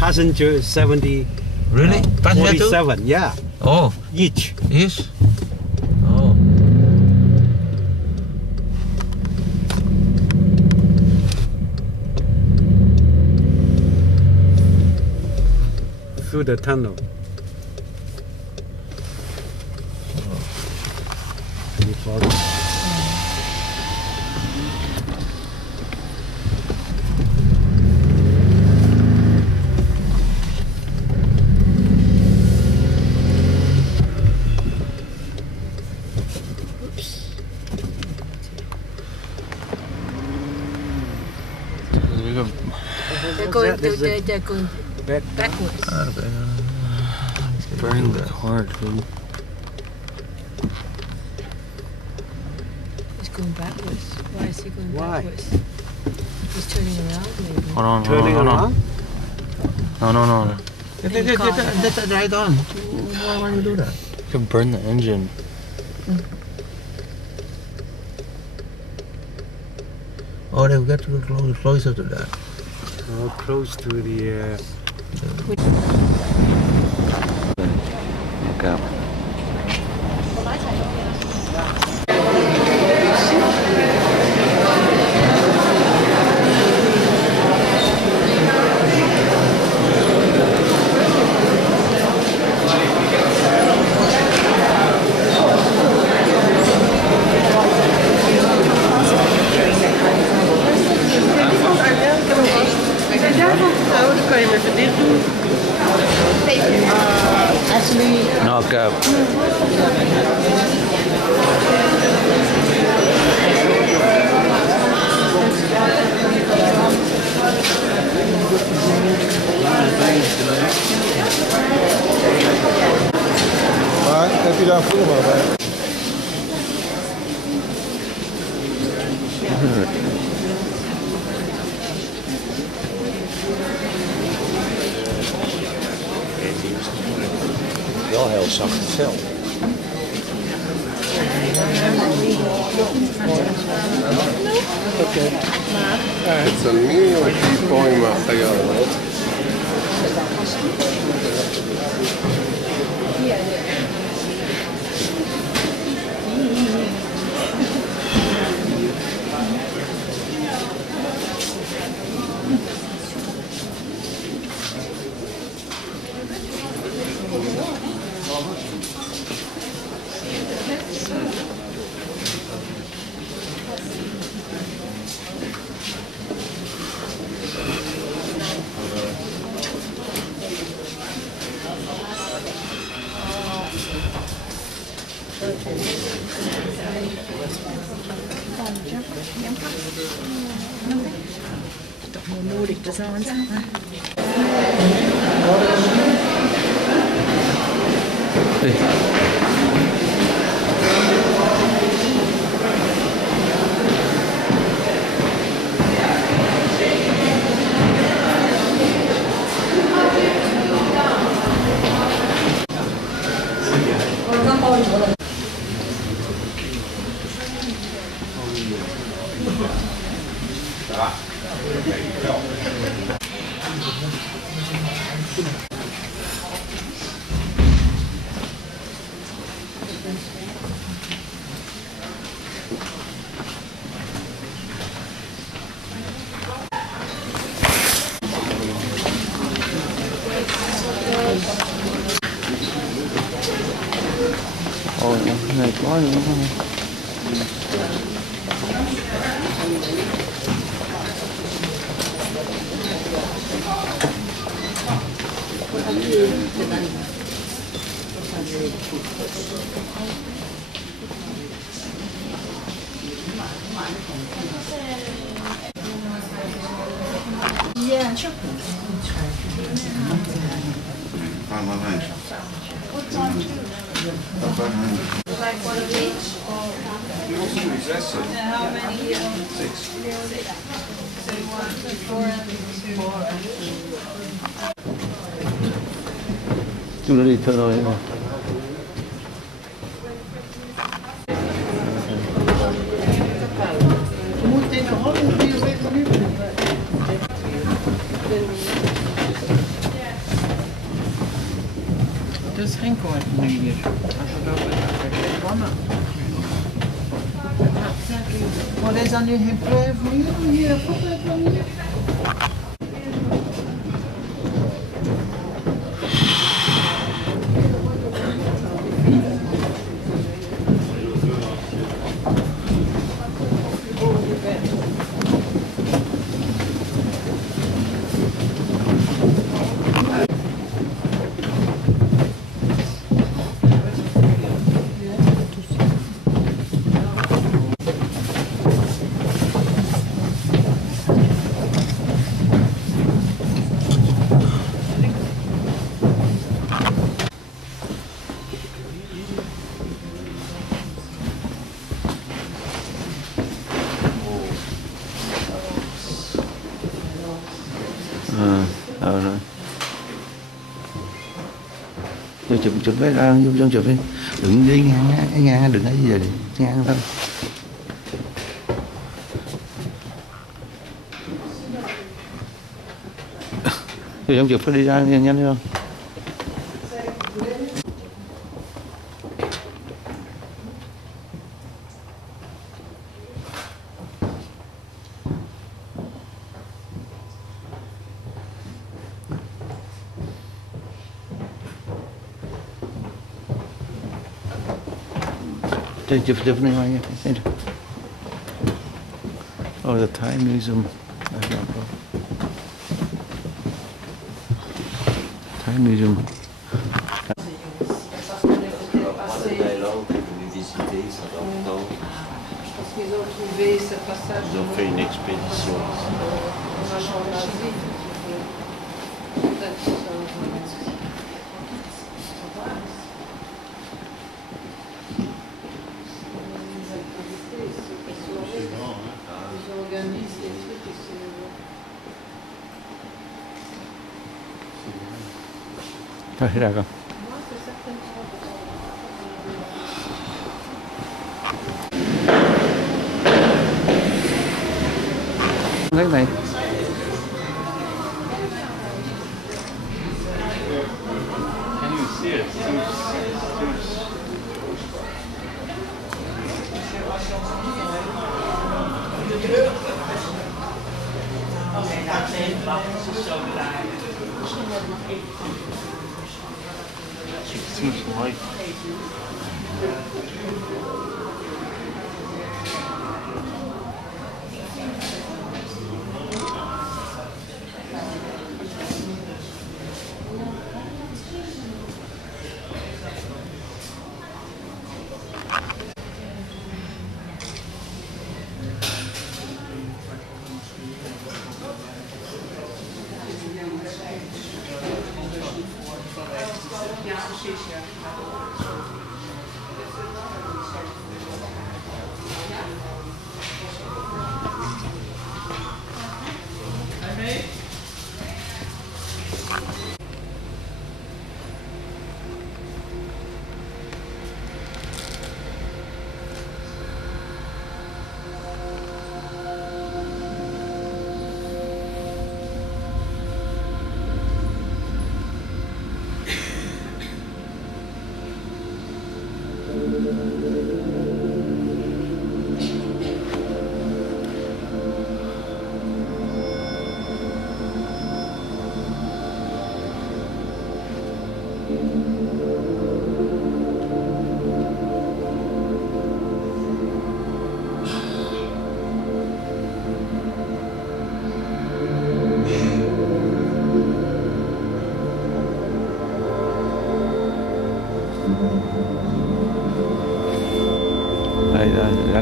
passenger 70. Really? Passenger too? 47, yeah. Oh, Each. yes. Oh. Through the tunnel. California. They're going backwards. Burning the car, dude. He's going backwards. Why is he going Why? backwards? He's turning around maybe. Hold on, Turning hold on. around? No. That's right on. Why would you do that? You could burn the engine. Oh, they've got to be closer to that. Close to the... Look out. Knock up. Heb je daar vroeger wel bij? Wel heel zacht vel. Okay. It's a medium keep going material. Toch wel nodig te zijn. Oh, nee, klaar niet. Ja, sure. Like one of each? How many? 6. So 1, 2, 4, and 2. Doe dat niet te nou even. Je moet in de hand 4 minuten. is geen koord meer hier. Als we dat weer wonnen. Maar is dat nu geen proef meer? Hier een foto van hier? Rồi. Vô chụp với ra, vô chụp đi. Đừng đi ngang, đừng thấy gì rồi, ngang thôi. Vô chụp phải đi ra nhanh đi không? Chụp này ngoài nha. Oh, the Thai Museum. I don't know. Thai Museum. Ils ont fait une expédition. Thôi, thế nào con? Cái này. Can you see it? Seems like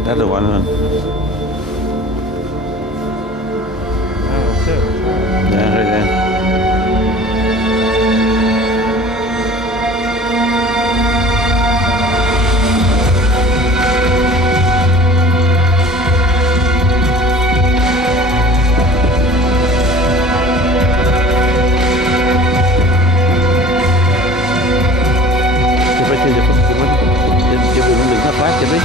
That's the one. Yeah, right there. Chụp đi, đừng thấp quá, chụp đi.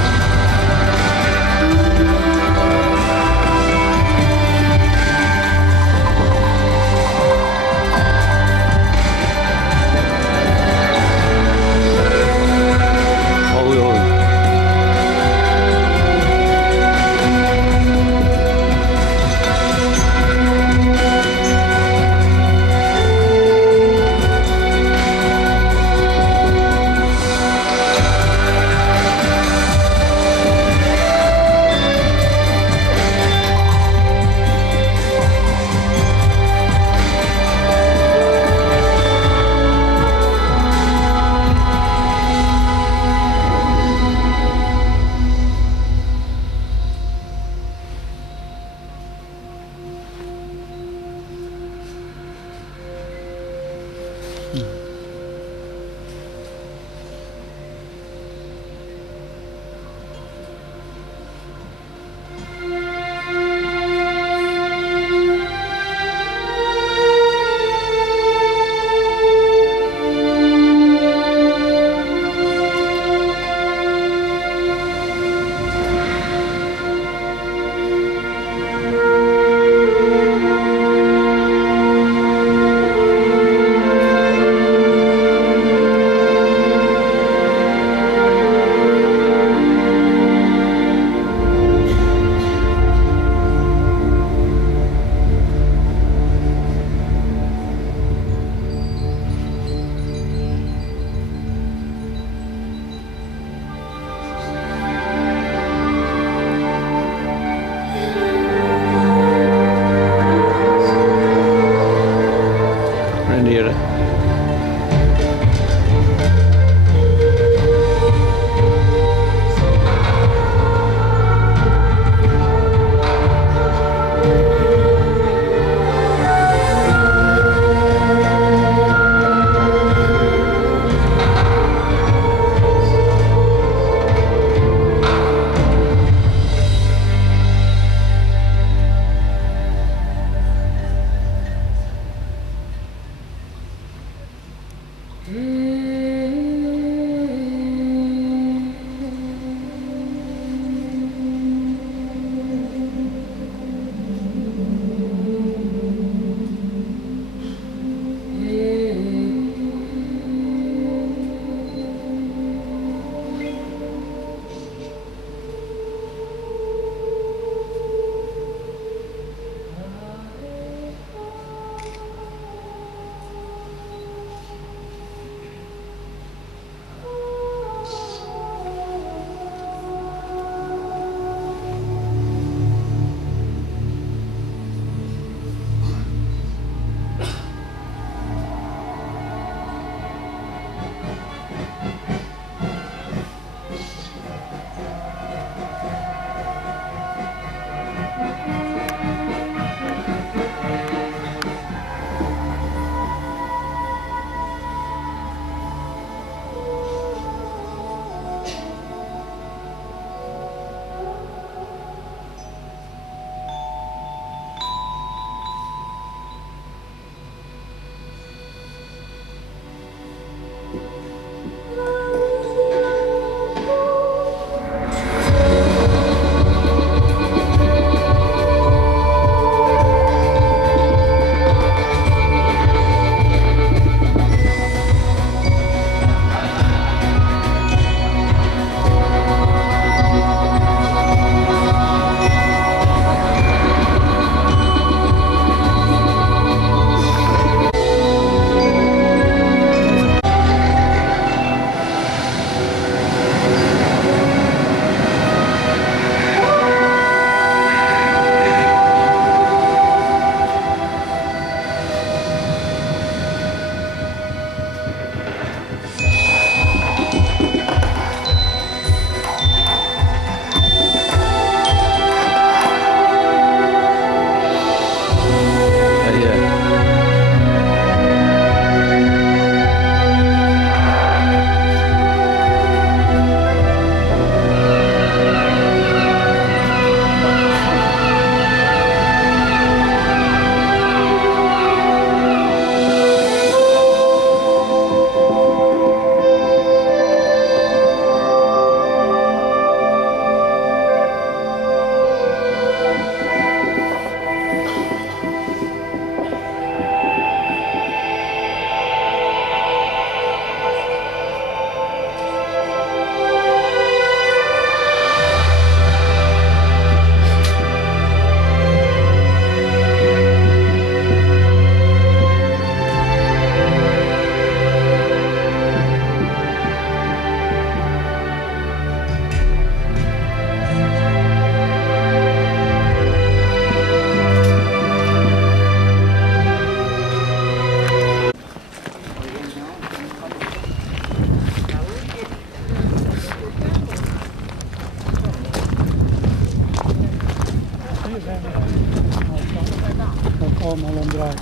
Om omdraaien.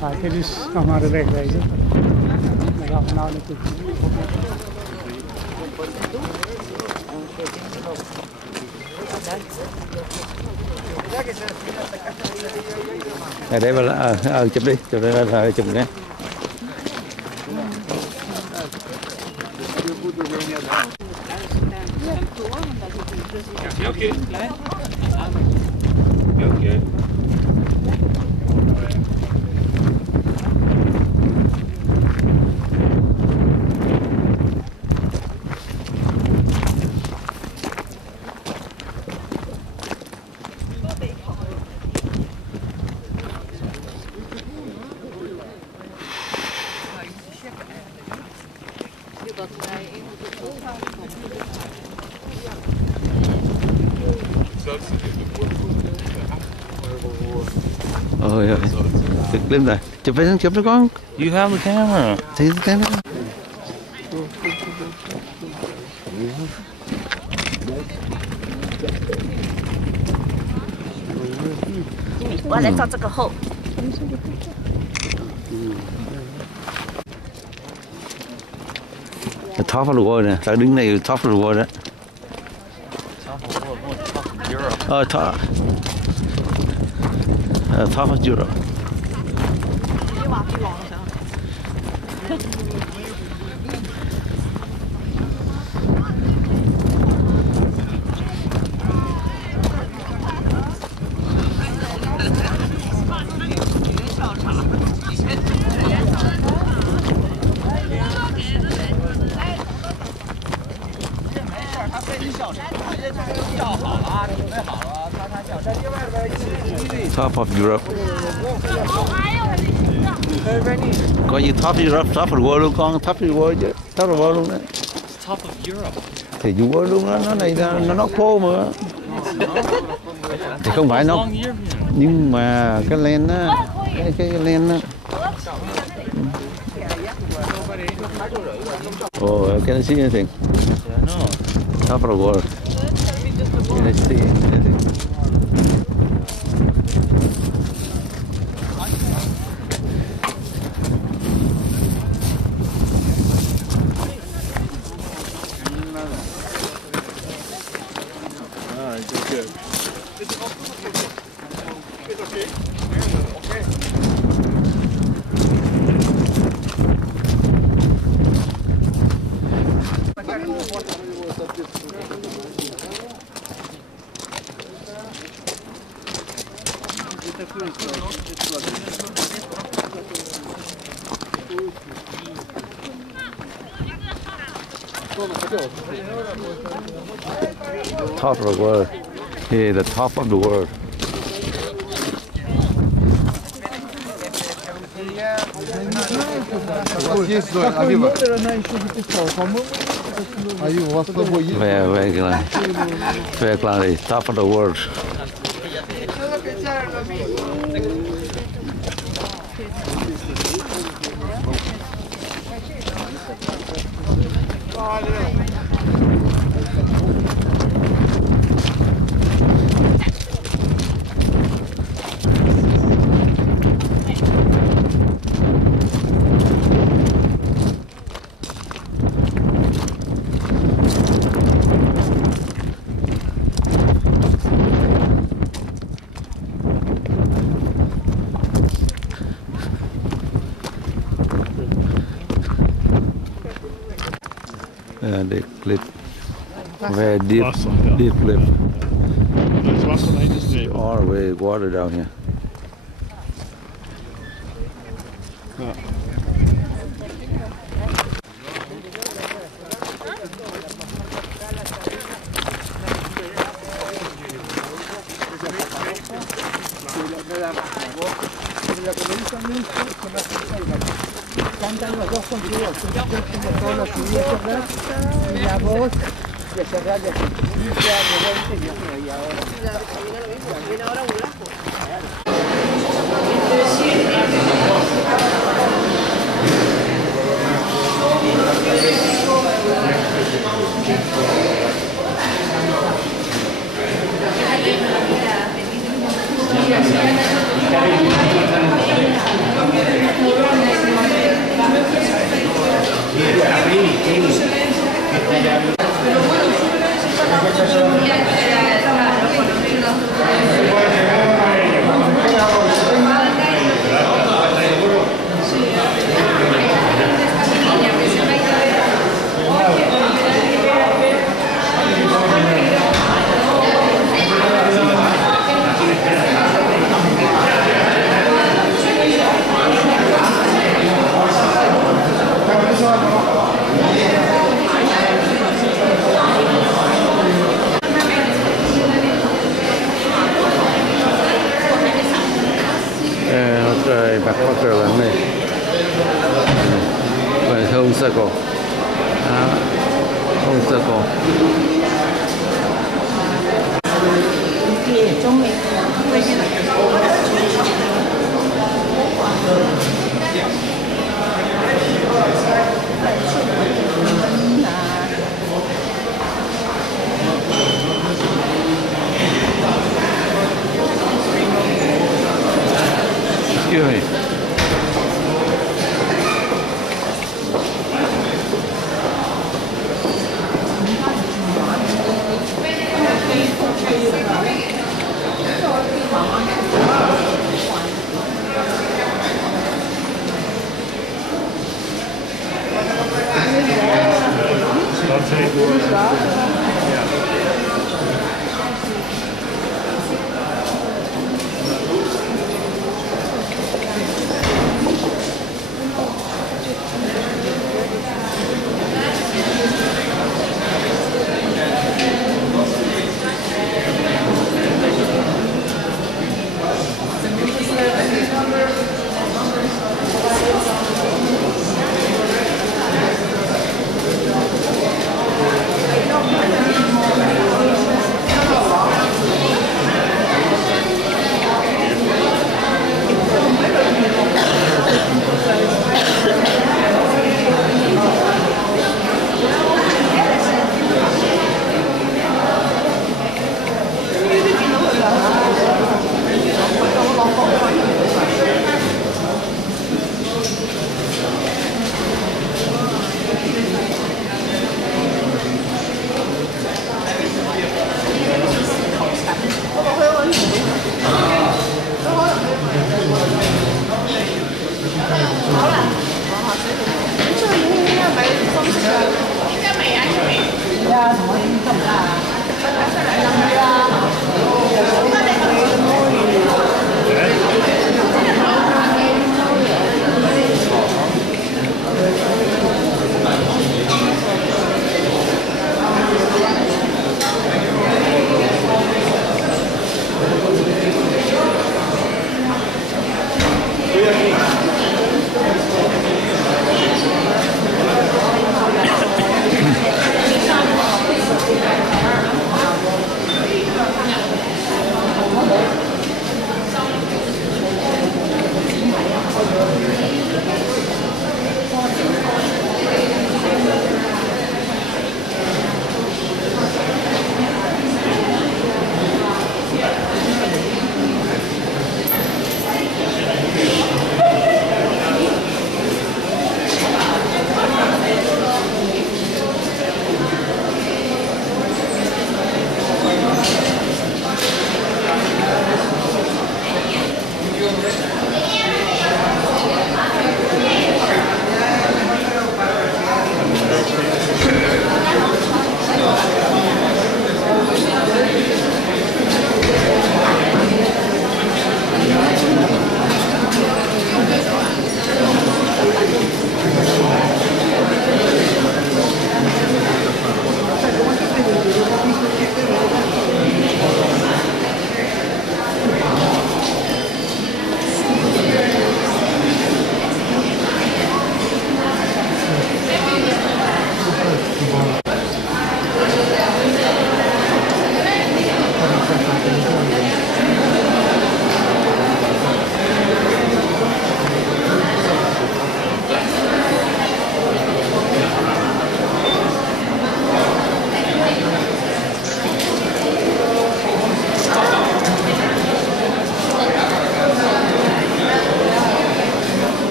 Ja, dit is nog maar de wegwezen. Dan gaan we nou naartoe. Để vào chụp đi, chụp đây, chụp này. Okay. Okay. Ôi ơi. Lên rồi. Chụp với con. You have the camera. Thì cái đó. 我要来照这个后。 The top of the world nè, ta đứng này top of the world đó. Top. Top of Europe. Top of Europe. Có gì top of Europe, top of the world luôn con, top of the world chứ, top of the world luôn đó. Top of Europe. Thì the world luôn đó, nó này nó khô mà. Thì không phải nó, nhưng mà cái len á, cái len á. Oh, can I see anything? Yeah, no. Top of the world. Can I see anything? Top of the world. Yeah, the top of the world. Very cloudy. Top of the world. The cliff, very deep, deep cliff. All the way water down here. Cantan los dos contigo, como todos los idiotas, y la voz de cerrar de 15 años, 20 y ahora. Viene ahora backpacker lang này. Vậy home circle. Home circle. chưa?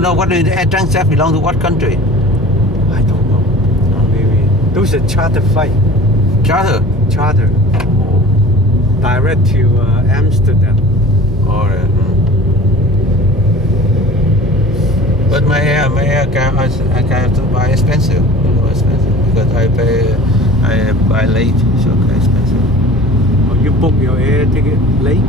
don't know what the air transect belong to what country? I don't know. Maybe those are charter flight. Charter. Charter. Direct to Amsterdam. All right. But my air car, I have to buy expensive. Because I buy late, so expensive. Oh, you book your air ticket late?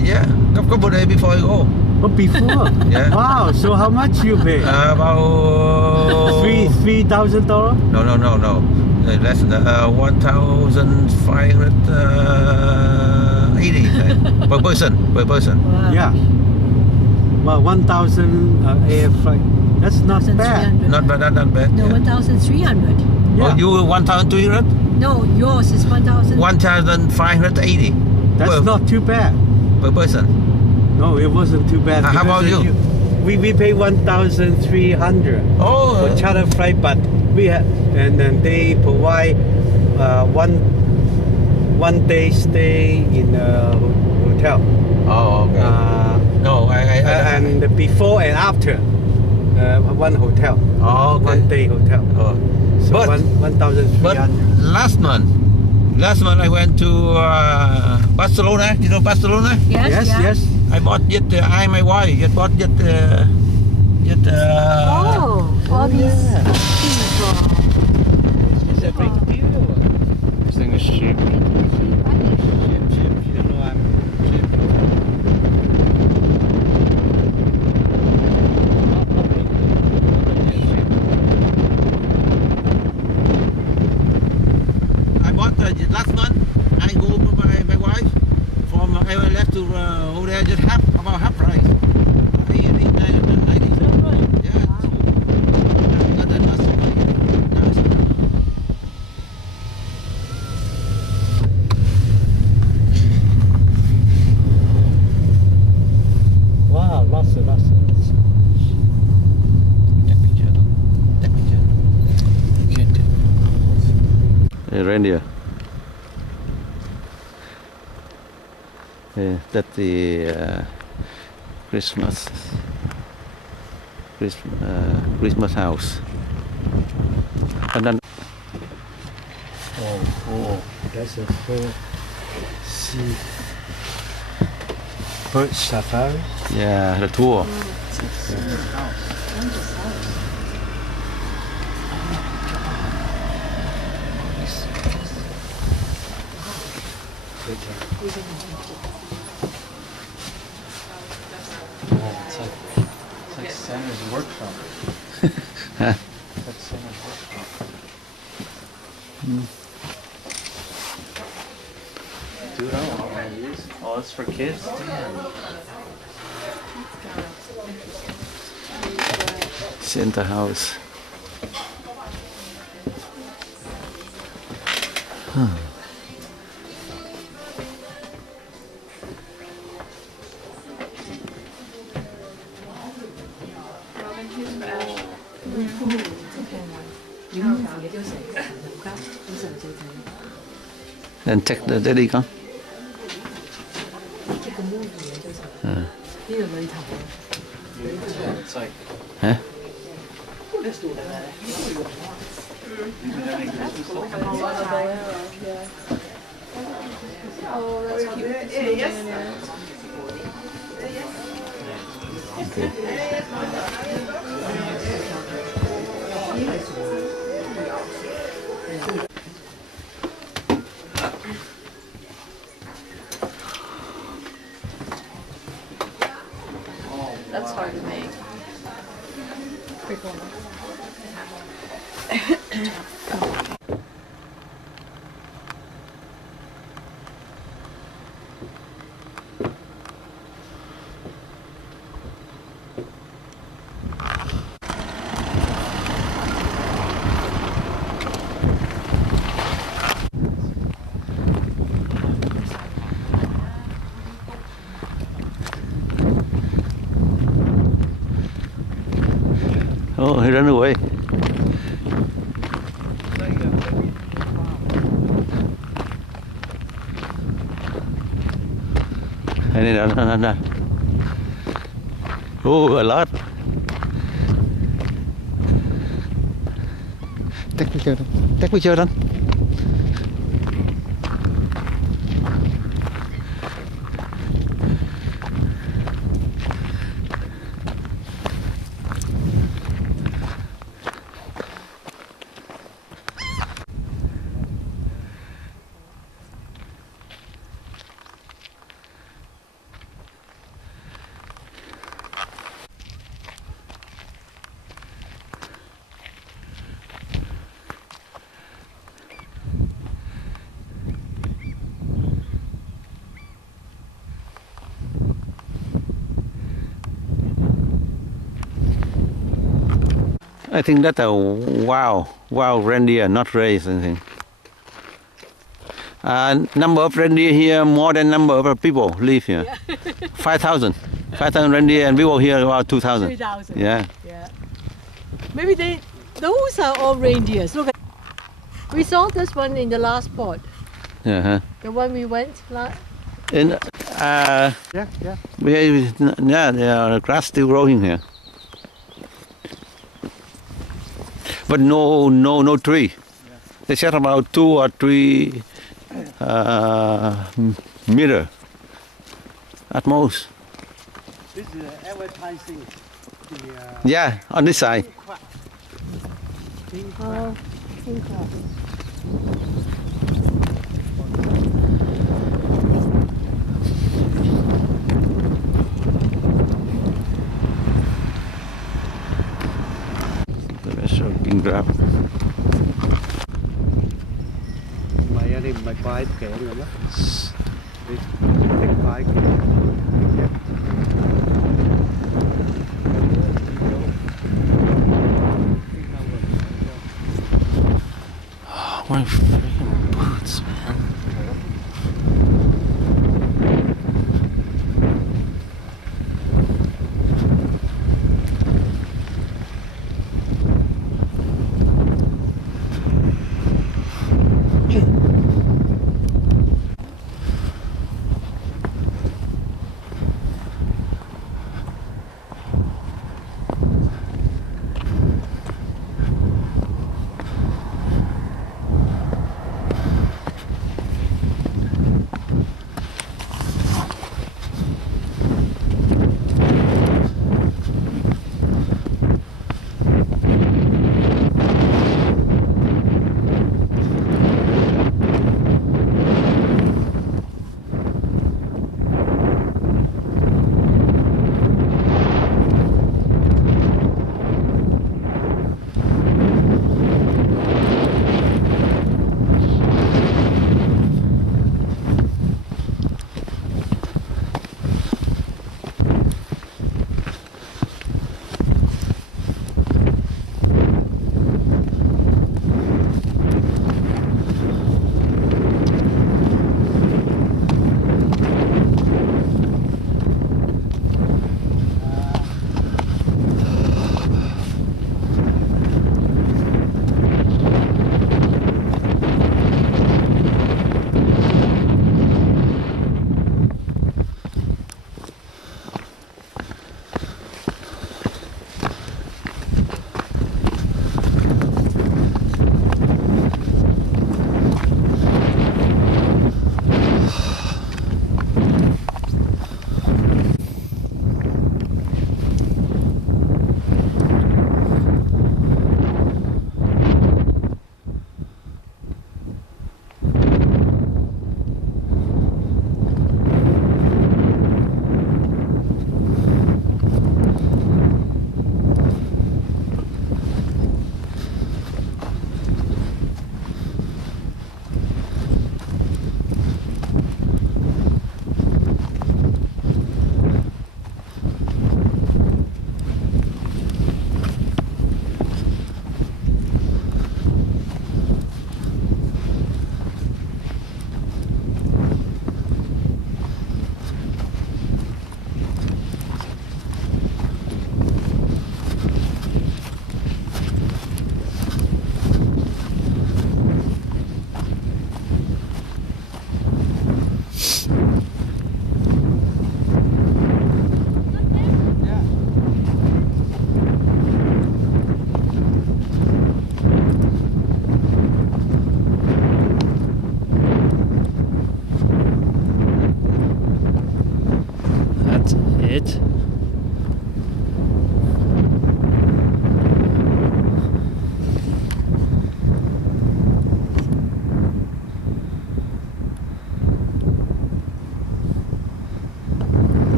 Yeah, couple days before I go. Oh, before? Yeah. Wow. So how much you pay? About $3,000? No. Less than 1,580 per person. Wow. Yeah. Well, 1,000 air flight. That's not bad. 1,300. Not bad. No, Yeah. 1,300. Yeah. Oh, you 1,200? No, yours is 1,000. 1,580 That's not too bad. per person. No, it wasn't too bad. How about because you? We pay 1,300 Oh, for charter flight, but we have, and then they provide one day stay in a hotel. oh, okay. No, I And before and after one hotel. Oh, okay. 1 day hotel. Oh. So But- 1,300. last month I went to Barcelona. You know Barcelona? Yes. I bought jet. I and my wife just bought jet. Oh, all these people. It's a big deal. This thing is cheap. I bought last month. I go with my wife from I left to over there just about half price. 90. Yeah. Because that's not so much. Wow, lots of. Reindeer. Yeah, that's the Christmas house. And then Oh, that's a full sea bird safari. yeah, the tour. It's like Santa's workshop. Huh? That's Santa's workshop. Dude, I don't know what it is. Oh, it's for kids? Damn. Santa house. Then check the daddy con. Yeah, it's like... Huh? That's hard to make. Oh, he ran away. Đây. Oh, a lot. Take picture. Take picture then. I think that's a wild reindeer, not raised anything. Number of reindeer here more than number of people live here. Yeah. 5,000 reindeer, and people here about 2,000. 3,000. Yeah. Yeah. Maybe those are all reindeers. Look at. We saw this one in the last port. Uh-huh. The one we went last. And Yeah. the grass still growing here. But no tree. They said about 2 or 3 meter at most. This is advertising. Yeah, on this side. Oh, The rest are being grabbed. Mày đi mày quay kẹo rồi đó. Đi take quay kẹo. My freaking boots, man.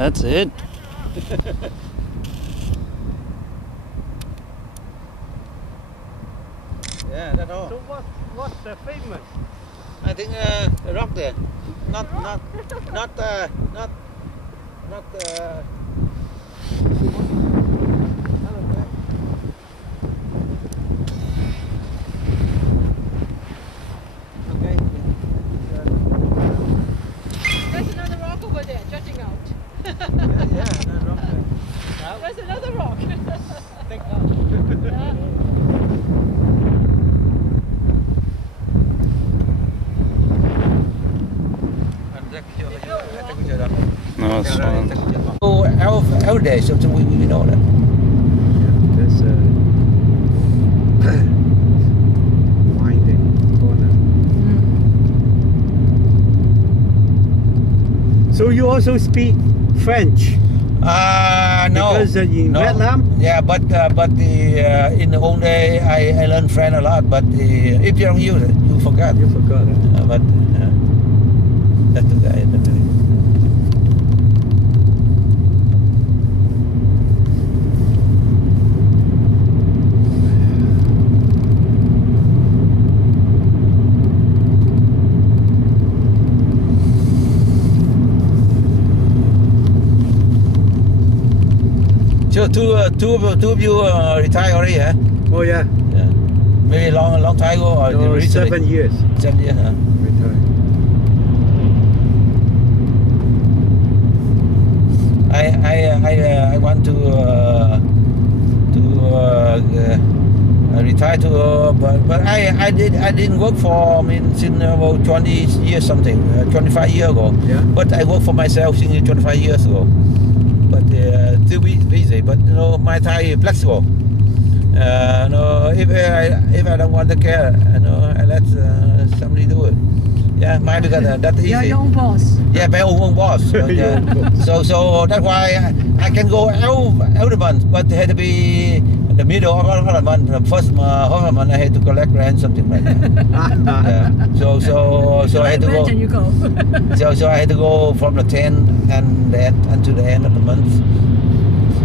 That's it. Yeah, that's all. So what's famous? I think the rock there. Not. Okay. There's another rock over there, jutting out. Yeah, the rock there. There's another rock. Take Yeah. No, it's fine. Oh, our day, so we know that. That's winding corner. So you also speak French? No. Because in no. Vietnam? Yeah, but in the old day I learned French a lot. But if you don't use it, you forgot. You forgot it. But that's the guy. So two of you retired already, huh? Oh yeah. Yeah. Maybe a long time ago or No, recently? 7 years. 7 years, huh? Retired. I want to retire to, but I didn't work for, I mean, since about 20 years something, 25 years ago. Yeah. But I work for myself since 25 years ago. But still busy. But you know, my time is flexible. No, if I don't want to care, you know, I let somebody do it. Yeah, mine because that's easy. You're your own boss. Yeah, my own boss. So, yeah. so that's why I can go every month, but it had to be in the middle of the month. The first half of the month I had to collect rent, something like that. Yeah. So I had to go. And you go. So I had to go from the 10th and until the end of the month.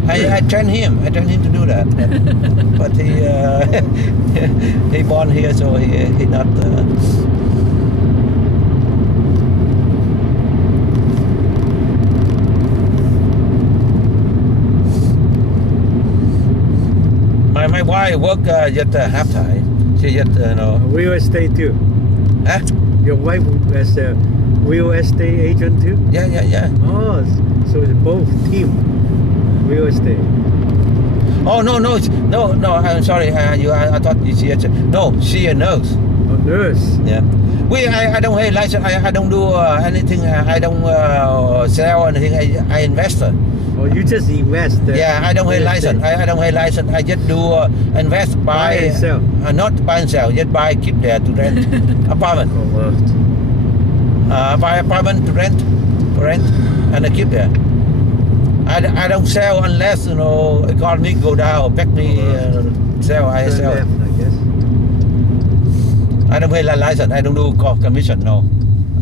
I trained him to do that, but he born here, so he not. My wife work just half time. She just Real estate too. Huh? Your wife is a real estate agent too? Yeah. Oh, so it's both team real estate. Oh no! I'm sorry. I thought she no. She a nurse. A nurse. Yeah. I don't have license. I don't do anything. I don't sell anything. I invest. Oh, you just invest. Yeah, I don't have license. I don't have license. I just do invest, buy and sell. Not buy and sell. Just buy, keep there to rent apartment. Buy apartment to rent, and I keep there. I don't sell unless economy go down, back me sell. I sell. Left, I guess. I don't pay license. I don't do commission. No.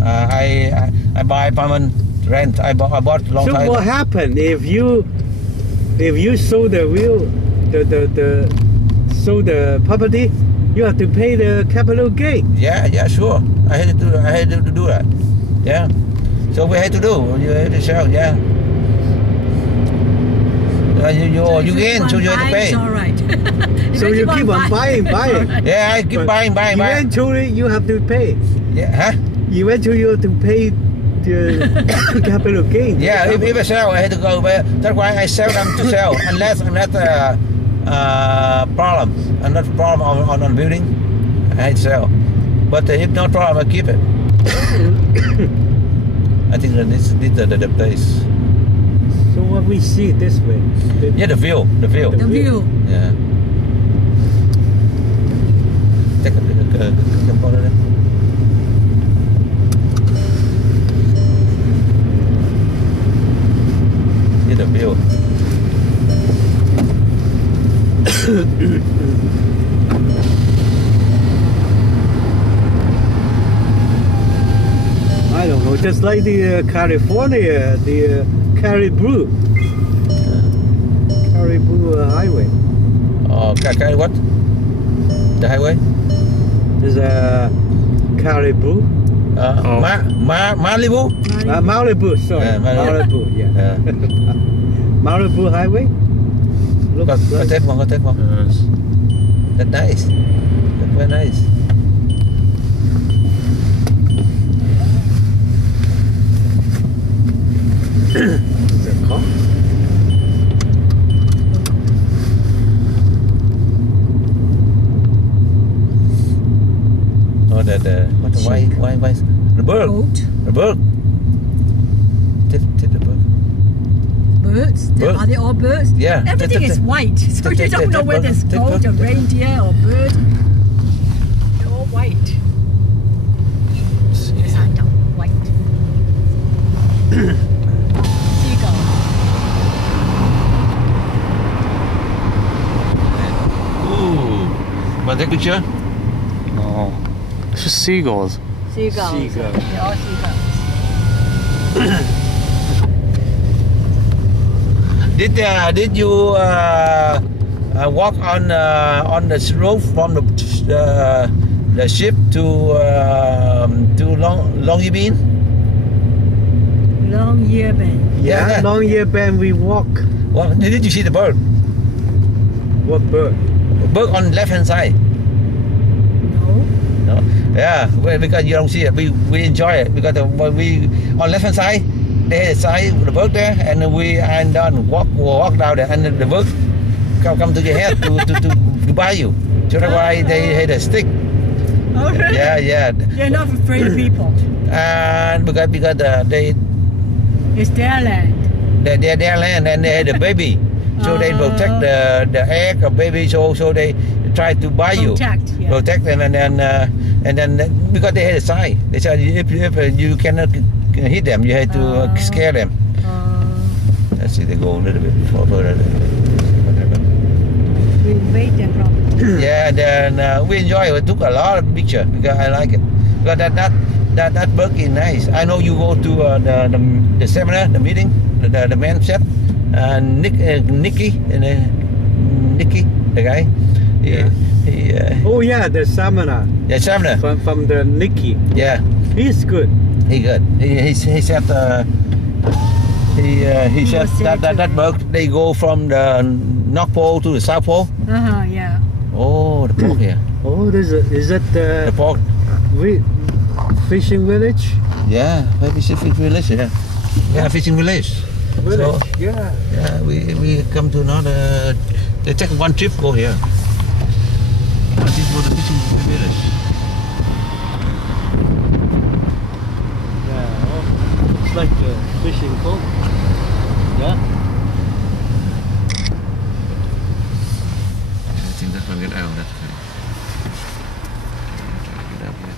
I buy apartment rent. I bought long So time. what happened if you sold sold the property? You have to pay the capital gain. Yeah, sure. I had to do that. Yeah. So we had to do. You had to sell. Yeah. You gain, so you have to pay. It's all right. So you keep on buying. Yeah, I keep buying. Eventually you have to pay. Yeah, huh? Eventually you have to pay the capital gain. Yeah, if I sell, I had to go. That's why I sell them to sell, unless I'm not problem. I'm not problem on building. I had to sell. But if not problem, I keep it. I think that this is the place. So what we see this way? Yeah, the view. The view. Yeah. Take a photo there. Yeah, the view. I don't know, just like the California, the Caribou. Caribou Highway. Oh, what? The highway? There's a Caribou. Malibu? Malibu, sorry. Yeah, Malibu, yeah. Malibu Highway. Có tết không? Có tết không? That's nice. That's very nice. Is it called? Oh, the why the bird. Boat. The bird. Tip the bird. Birds. Bird. Are they all birds? Yeah. Everything is white, so you don't know whether it's Tip, goat or tip. reindeer or bird. They're all white. Yes, I know. White. Seagull. Ooh. Want to take a picture? No. It's just seagulls. Seagulls. Seagulls. They're all seagulls. Did you walk on the road from the ship to Longyearbyen? Longyearbyen. Yeah, long year band we walk. Well, did you see the bird? What bird? Bird on left hand side. No. No. Yeah, because you don't see it. We enjoy it because when we on left hand side, they had a sign, the bird there, and we and then walk down there, and the bird come to your head to buy you. So that's why they had a stick. Oh, really? Yeah. They're not afraid of people. And because they It's their land. they're their land and they had a baby, so they protect the egg or baby. So they try to buy you. Protect and then because they had a sign, they said if you cannot hit them, you have to scare them. Let's see, they go a little bit further. We invade their property. Yeah, then we enjoy it. We took a lot of pictures because I like it. Because that bird is nice. I know you go to the seminar, the meeting, the man said, Nicky, the guy. Oh yeah, the seminar. Yeah, seminar. From the Nicky. Yeah. He's good. He good. He said he said that bird they go from the North Pole to the South Pole. Yeah. Oh, the pole here. Oh, is that The pole. Fishing village? Yeah, maybe fishing village. Yeah, fishing village. Village. So, yeah. We come to another. They take one trip go here. One trip go to fishing village. Yeah. Oh, it's like a fishing boat. Yeah. I think that's gonna get out. That's okay. Get out here.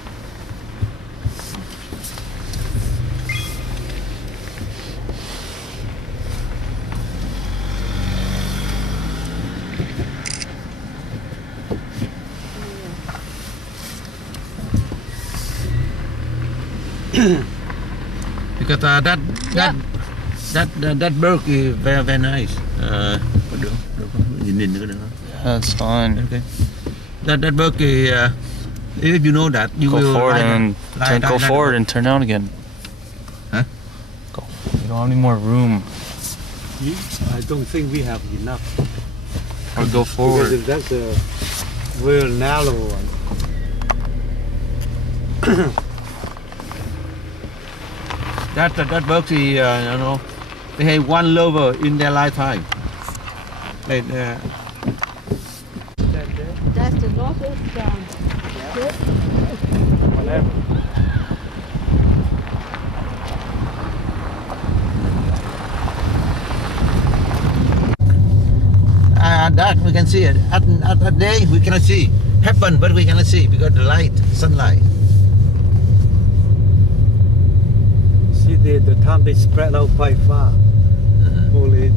Because that bird is very nice. That's fine. Okay. That bird is, if you know that, you Go will forward go forward and turn out again. Huh? Go. You don't have any more room. I don't think we have enough. Or go forward. Because that's a real narrow one. That bird is, you know, they have one lover in their lifetime. They, That's the northern sound. Whatever. that we can see it. At day we cannot see. Happen, but we cannot see because the light, sunlight. See, the town they spread out quite far. Only,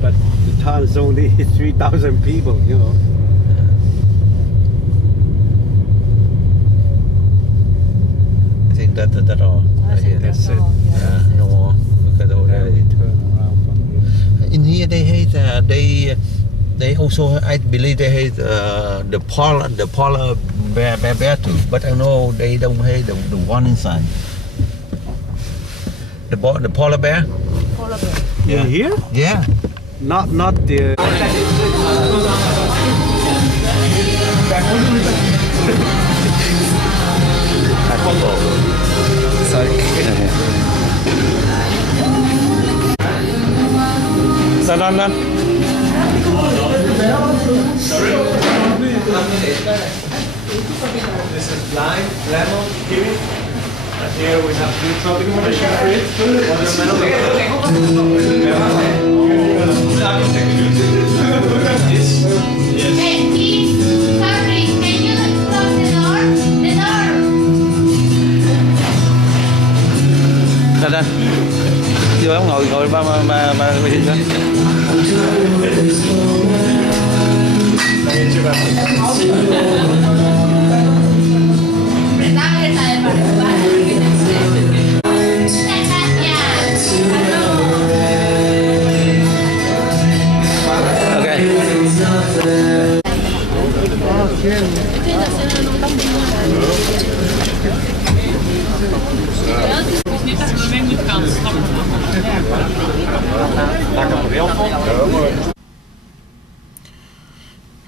but the town is only 3,000 people, you know. I think that all. I think Right that's here. all, yeah. No more because over there. They turn around. they also, I believe, they have the polar bear too, but I know they don't have the one inside. The polar bear. Polar bear. Yeah. Here? Yeah. Not the. Done. This is lime, lemon, kiwi. And here we have two tropical fruits, Hey, please, sorry, can you close the door? The door. Đây. Vô ngồi ba hiện ra.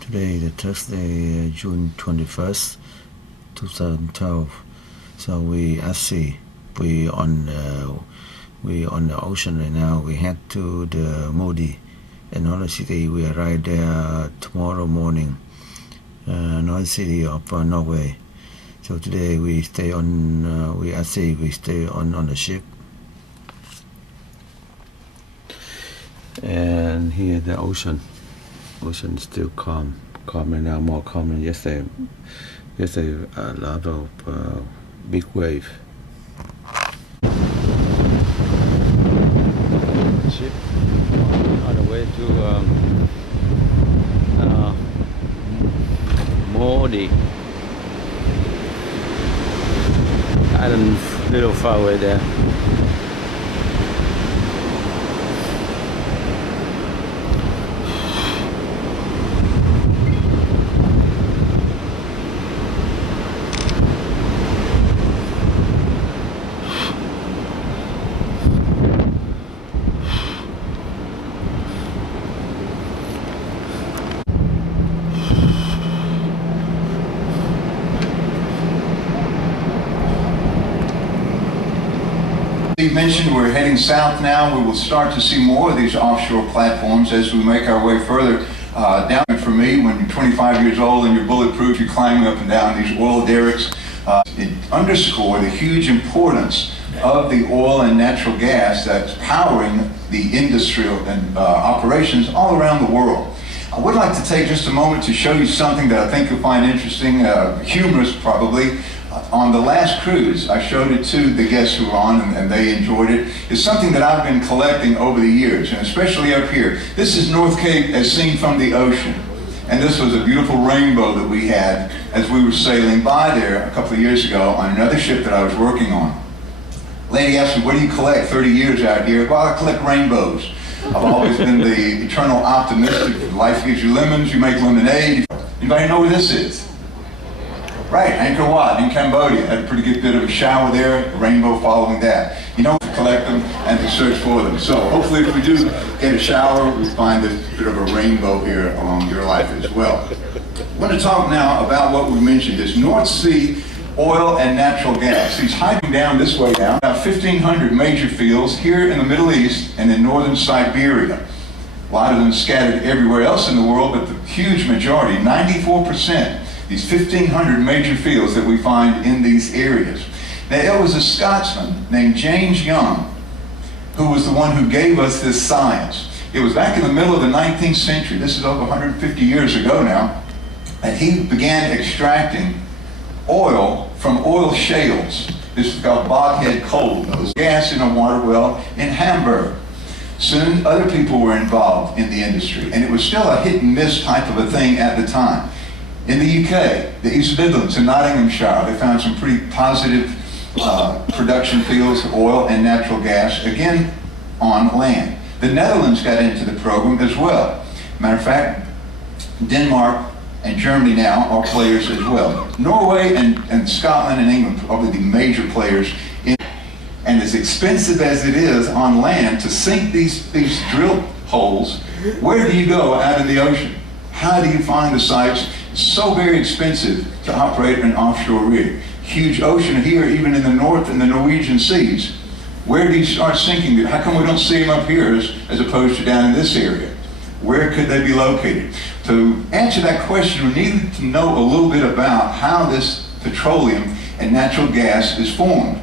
Today is Thursday, June 21st, 2012. So we at sea. We on the ocean right now. We head to the Modi, another city. We arrive there tomorrow morning. Another city of Norway. So today we stay on. We at sea. We stay on the ship. And here the ocean. Ocean is still calm right now, more calm than yesterday. Yesterday a lot of big wave. Ship on the way to Modi island, little far away there. Steve mentioned we're heading south now. We will start to see more of these offshore platforms as we make our way further down. For me, when you're 25 years old and you're bulletproof, you're climbing up and down these oil derricks. It underscores the huge importance of the oil and natural gas that's powering the industrial and operations all around the world. I would like to take just a moment to show you something that I think you'll find interesting, humorous probably. On the last cruise, I showed it to the guests who were on and they enjoyed it. It's something that I've been collecting over the years, and especially up here. This is North Cape as seen from the ocean. And this was a beautiful rainbow that we had as we were sailing by there a couple of years ago on another ship that I was working on. Lady asked me, what do you collect 30 years out here? Well, I collect rainbows. I've always been the eternal optimistic. Life gives you lemons, you make lemonade. Anybody know where this is? Right, Angkor Wat in Cambodia. Had a pretty good bit of a shower there, a rainbow following that. You know, to collect them and to search for them. So hopefully if we do get a shower, we find this bit of a rainbow here along your life as well. I want to talk now about what we mentioned, this North Sea oil and natural gas. These hiding down this way now, about 1,500 major fields here in the Middle East and in northern Siberia. A lot of them scattered everywhere else in the world, but the huge majority, 94%. These 1,500 major fields that we find in these areas. Now, there was a Scotsman named James Young who was the one who gave us this science. It was back in the middle of the 19th century, this is over 150 years ago now, that he began extracting oil from oil shales. This is called boghead coal. It was gas in a water well in Hamburg. Soon, other people were involved in the industry, and it was still a hit and miss type of a thing at the time. In the UK, the East Midlands in Nottinghamshire, they found some pretty positive production fields of oil and natural gas, again, on land. The Netherlands got into the program as well. Matter of fact, Denmark and Germany now are players as well. Norway and Scotland and England are probably the major players in. And as expensive as it is on land to sink these drill holes, where do you go out in the ocean? How do you find the sites? It's so very expensive to operate an offshore rig. Huge ocean here, even in the north in the Norwegian seas. Where do you start sinking? How come we don't see them up here as opposed to down in this area? Where could they be located? To answer that question, we need to know a little bit about how this petroleum and natural gas is formed.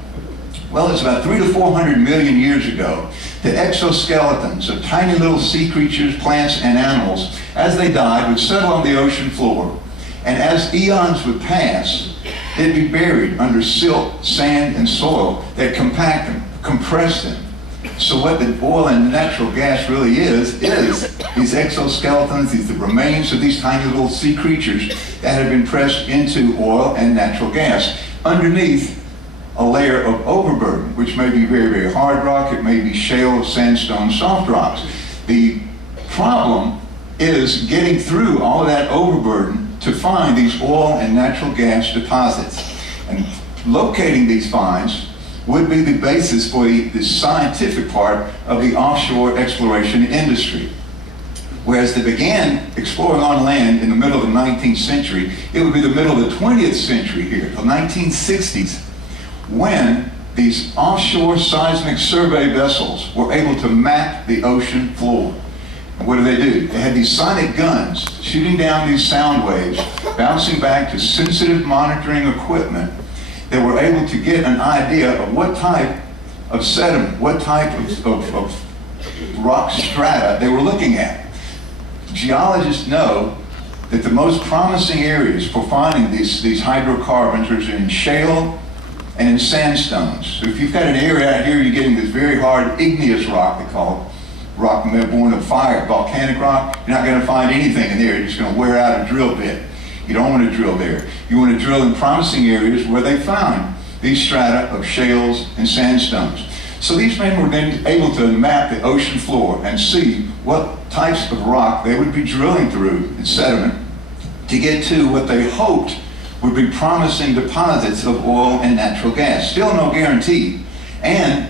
Well, it's about 300 to 400 million years ago. The exoskeletons of tiny little sea creatures, plants, and animals, as they died, would settle on the ocean floor. And as eons would pass, they'd be buried under silt, sand, and soil that compact them, compress them. So what the oil and natural gas really is these exoskeletons, the remains of these tiny little sea creatures that have been pressed into oil and natural gas underneath a layer of overburden, which may be very, very hard rock, it may be shale, sandstone, soft rocks. The problem is getting through all of that overburden to find these oil and natural gas deposits. And locating these finds would be the basis for the scientific part of the offshore exploration industry. Whereas they began exploring on land in the middle of the 19th century, it would be the middle of the 20th century here, the 1960s, when these offshore seismic survey vessels were able to map the ocean floor. And what do? They had these sonic guns shooting down these sound waves, bouncing back to sensitive monitoring equipment that were able to get an idea of what type of sediment, what type of rock strata they were looking at. Geologists know that the most promising areas for finding these hydrocarbons are in shale and in sandstones. So if you've got an area out here, you're getting this very hard igneous rock, they call it, rock born of fire, volcanic rock. You're not going to find anything in there. You're just going to wear out a drill bit. You don't want to drill there. You want to drill in promising areas where they found these strata of shales and sandstones. So these men were then able to map the ocean floor and see what types of rock they would be drilling through in sediment to get to what they hoped would be promising deposits of oil and natural gas. Still no guarantee. And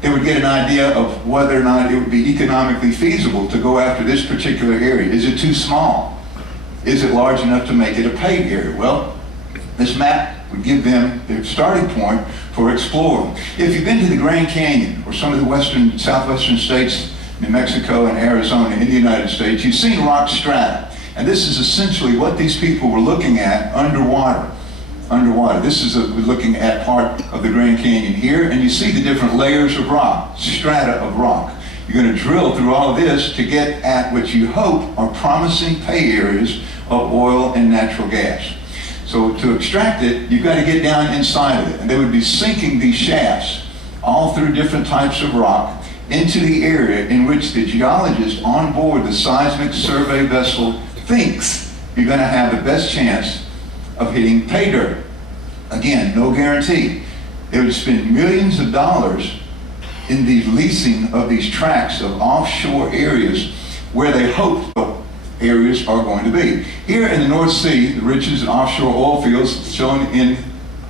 they would get an idea of whether or not it would be economically feasible to go after this particular area. Is it too small? Is it large enough to make it a paid area? Well, this map would give them their starting point for exploring. If you've been to the Grand Canyon or some of the southwestern states, New Mexico and Arizona in the United States, you've seen rock strata. And this is essentially what these people were looking at underwater. This is we're looking at part of the Grand Canyon here, and you see the different layers of rock, strata of rock. You're going to drill through all of this to get at what you hope are promising pay areas of oil and natural gas. So to extract it, you've got to get down inside of it. And they would be sinking these shafts all through different types of rock into the area in which the geologist on board the seismic survey vessel thinks you're going to have the best chance of hitting pay dirt. Again, no guarantee. They would spend millions of dollars in the leasing of these tracts of offshore areas where they hope areas are going to be. Here in the North Sea, the riches in offshore oil fields shown in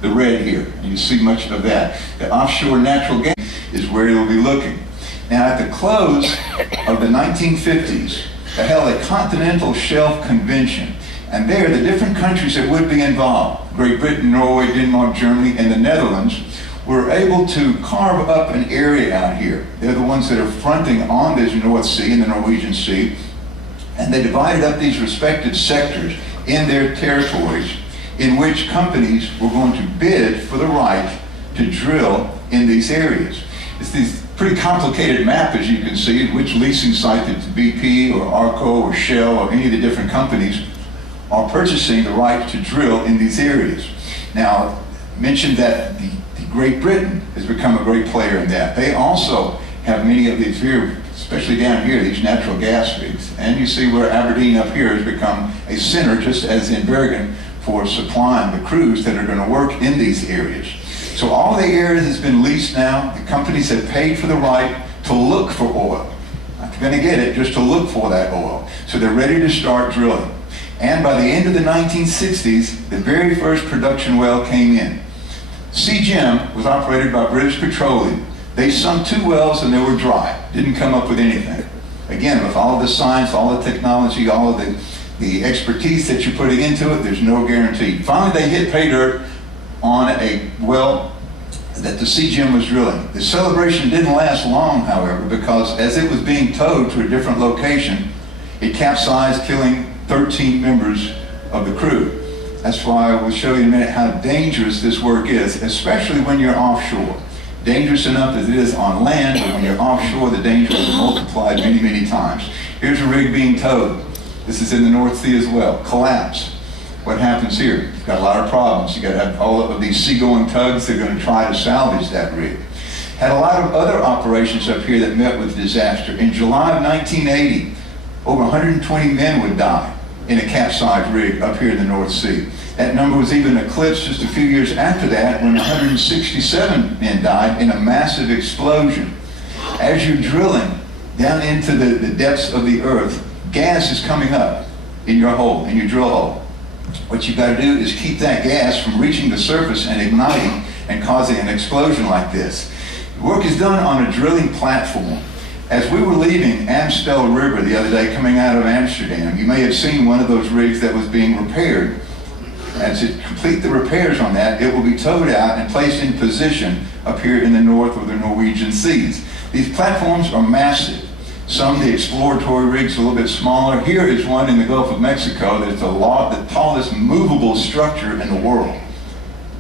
the red here. And you see much of that. The offshore natural gas is where they'll be looking. Now at the close of the 1950s, they held a continental shelf convention. And there, the different countries that would be involved, Great Britain, Norway, Denmark, Germany, and the Netherlands, were able to carve up an area out here. They're the ones that are fronting on this North Sea and the Norwegian Sea. And they divided up these respected sectors in their territories in which companies were going to bid for the right to drill in these areas. It's this pretty complicated map, as you can see, in which leasing site that BP or Arco or Shell or any of the different companies are purchasing the right to drill in these areas. Now, I mentioned that the Great Britain has become a great player in that. They also have many of these here, especially down here, these natural gas rigs. And you see where Aberdeen up here has become a center, just as in Bergen, for supplying the crews that are going to work in these areas. So all the areas has been leased now. The companies have paid for the right to look for oil. going to get it just to look for that oil. So they're ready to start drilling. And by the end of the 1960s, the very first production well came in. CGM was operated by British Petroleum. They sunk 2 wells and they were dry. Didn't come up with anything. Again, with all of the science, all the technology, all of the expertise that you're putting into it, there's no guarantee. Finally, they hit pay dirt on a well that the CGM was drilling. The celebration didn't last long, however, because as it was being towed to a different location, it capsized, killing 13 members of the crew. That's why I will show you in a minute how dangerous this work is, especially when you're offshore. Dangerous enough as it is on land, but when you're offshore, the danger is multiplied many, many times. Here's a rig being towed. This is in the North Sea as well. Collapse. What happens here? You've got a lot of problems. You've got to have all of these seagoing tugs that are going to try to salvage that rig. Had a lot of other operations up here that met with disaster. In July of 1980, over 120 men would die in a capsized rig up here in the North Sea. That number was even eclipsed just a few years after that when 167 men died in a massive explosion. As you're drilling down into the depths of the earth, gas is coming up in your hole, in your drill hole. What you've got to do is keep that gas from reaching the surface and igniting and causing an explosion like this. The work is done on a drilling platform. As we were leaving Amstel River the other day coming out of Amsterdam, you may have seen one of those rigs that was being repaired. As it complete the repairs on that, it will be towed out and placed in position up here in the North or the Norwegian seas. These platforms are massive. Some of the exploratory rigs are a little bit smaller. Here is one in the Gulf of Mexico that's the tallest movable structure in the world.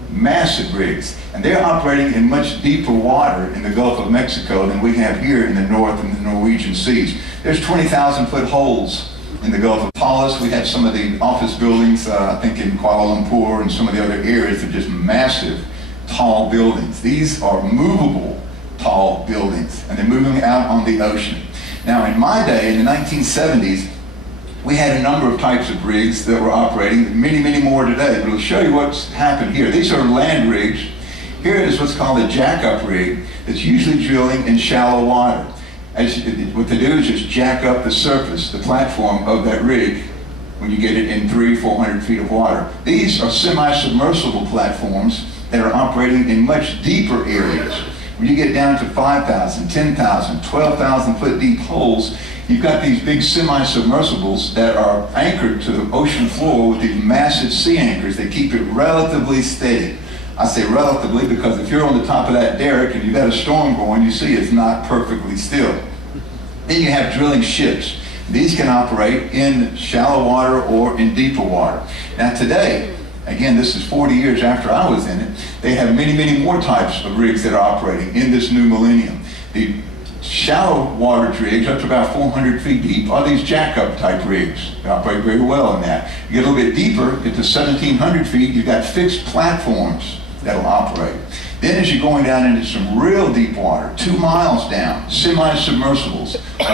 Massive rigs. And they're operating in much deeper water in the Gulf of Mexico than we have here in the North and the Norwegian seas. There's 20,000-foot holes in the Gulf of Paulus. We have some of the office buildings, I think in Kuala Lumpur and some of the other areas, are just massive, tall buildings. These are movable, tall buildings, and they're moving out on the ocean. Now, in my day, in the 1970s, we had a number of types of rigs that were operating, many, many more today, but I'll show you what's happened here. These are land rigs. Here is what's called a jack-up rig that's usually drilling in shallow water. What they do is just jack up the surface, the platform of that rig when you get it in 300-400 feet of water. These are semi-submersible platforms that are operating in much deeper areas. When you get down to 5,000, 10,000, 12,000 foot deep holes, you've got these big semi-submersibles that are anchored to the ocean floor with these massive sea anchors that keep it relatively steady. I say relatively because if you're on the top of that derrick and you've got a storm going, you see it's not perfectly still. Then you have drilling ships. These can operate in shallow water or in deeper water. Now today, again, this is 40 years after I was in it, they have many, many more types of rigs that are operating in this new millennium. The shallow water rigs, up to about 400 feet deep, are these jack-up type rigs. They operate very well in that. You get a little bit deeper, get to 1,700 feet, you've got fixed platforms that'll operate. Then as you're going down into some real deep water, 2 miles down, semi-submersibles, like